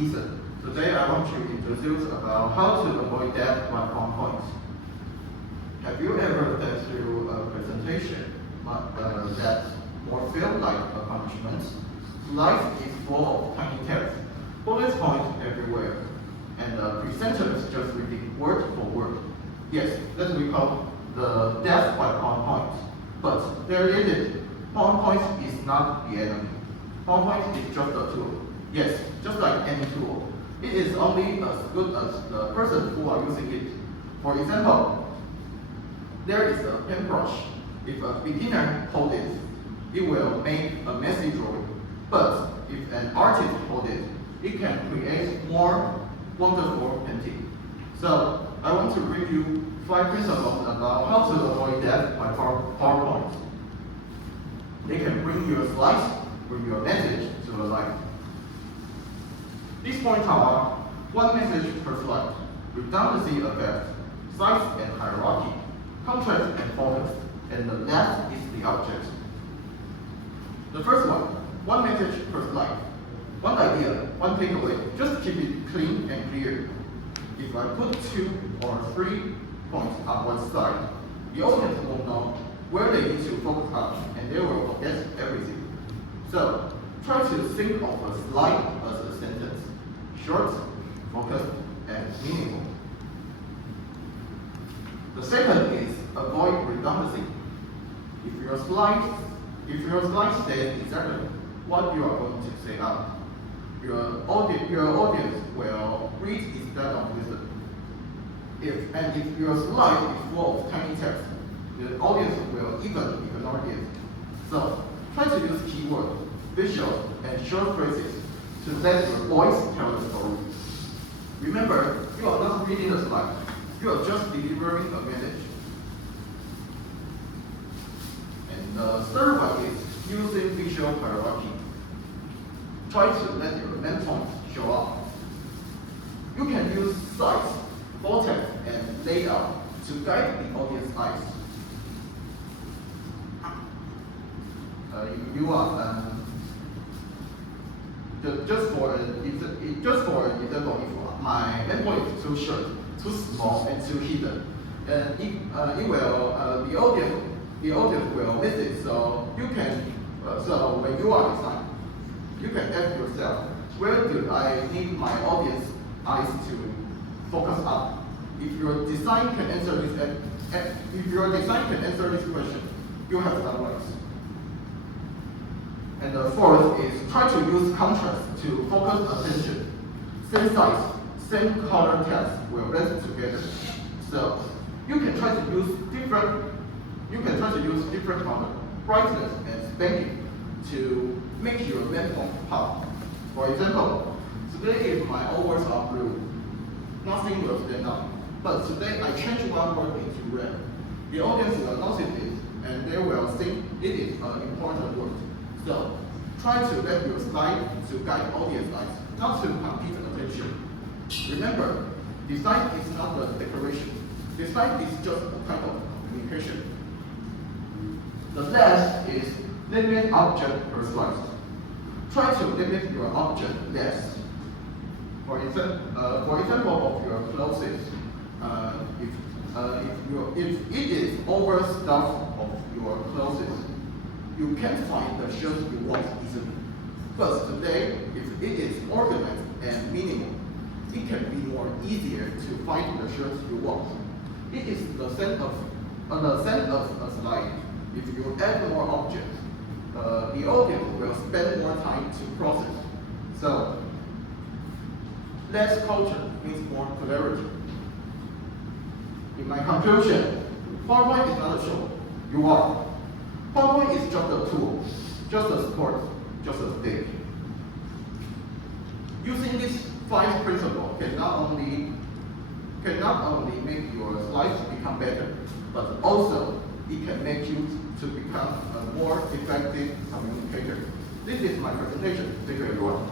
Ethan. Today I want to introduce about how to avoid death by PowerPoint. Have you ever been through a presentation that more feel like a punishment? Life is full of tiny text, bullet points everywhere, and the presenters just reading word for word. Yes, that we call the death by PowerPoint. But there it is. PowerPoint is not the enemy. PowerPoint is just a tool. Yes, just like any tool. It is only as good as the person who are using it. For example, there is a paintbrush. If a beginner holds it, it will make a messy drawing. But if an artist holds it, it can create more wonderful painting. So I want to bring you 5 principles about how to avoid death by PowerPoint. They can bring your slides, bring your message to life. These points are one message per slide, redundancy effect, size and hierarchy, contrast and focus, and the last is the object. The first one message per slide. One idea, one takeaway, just keep it clean and clear. If I put 2 or 3 points on one slide, the audience will know where they need to focus on, and they will forget everything. So, try to think of a slide as a sentence, short, focused, and meaningful. The second is avoid redundancy. If your slide says exactly what you are going to say out, your audience will read instead of listen. If your slide is full of tiny text, the audience will even ignore it. So try to use keywords, visuals, and short phrases to let your voice tell the story. Remember, you are not reading the slide, you are just delivering a message. And the third one is using visual hierarchy. Try to let your main points show up. You can use size, vortex, and layout to guide the audience's eyes. Just for an example, if my main point is too short, too small, and too hidden, and the audience will miss it. So you can, so when you are designing, you can ask yourself, where do I need my audience eyes to focus on? If your design can answer this question, you have done right. And the fourth is try to use contrast to focus attention. Same size, same color text will blend together. So you can try to use different color, brightness, and spanking to make your main point pop. For example, today if my overalls are blue, nothing will stand out. But today I change one word into red. The audience will notice it, and they will think it is an important word. So try to let your slide to guide audience eyes, not to compete attention. Remember, design is not a decoration. Design is just a type of communication. The last is limit object per slide. Try to limit your object less. For example of your clothes, if it is overstuffed of your clothes, you can't find the shirt you want easily. But today, if it is organized and minimal, it can be more easier to find the shirt you want. It is the sense of a slide. If you add more objects, the audience will spend more time to process. So, less culture means more clarity. In my conclusion, PowerPoint is not a show. You are. PowerPoint is just a tool, just a support, just a stick. Using these 5 principles can not only make your slides become better, but also it can make you to become a more effective communicator. This is my presentation. Thank you, everyone.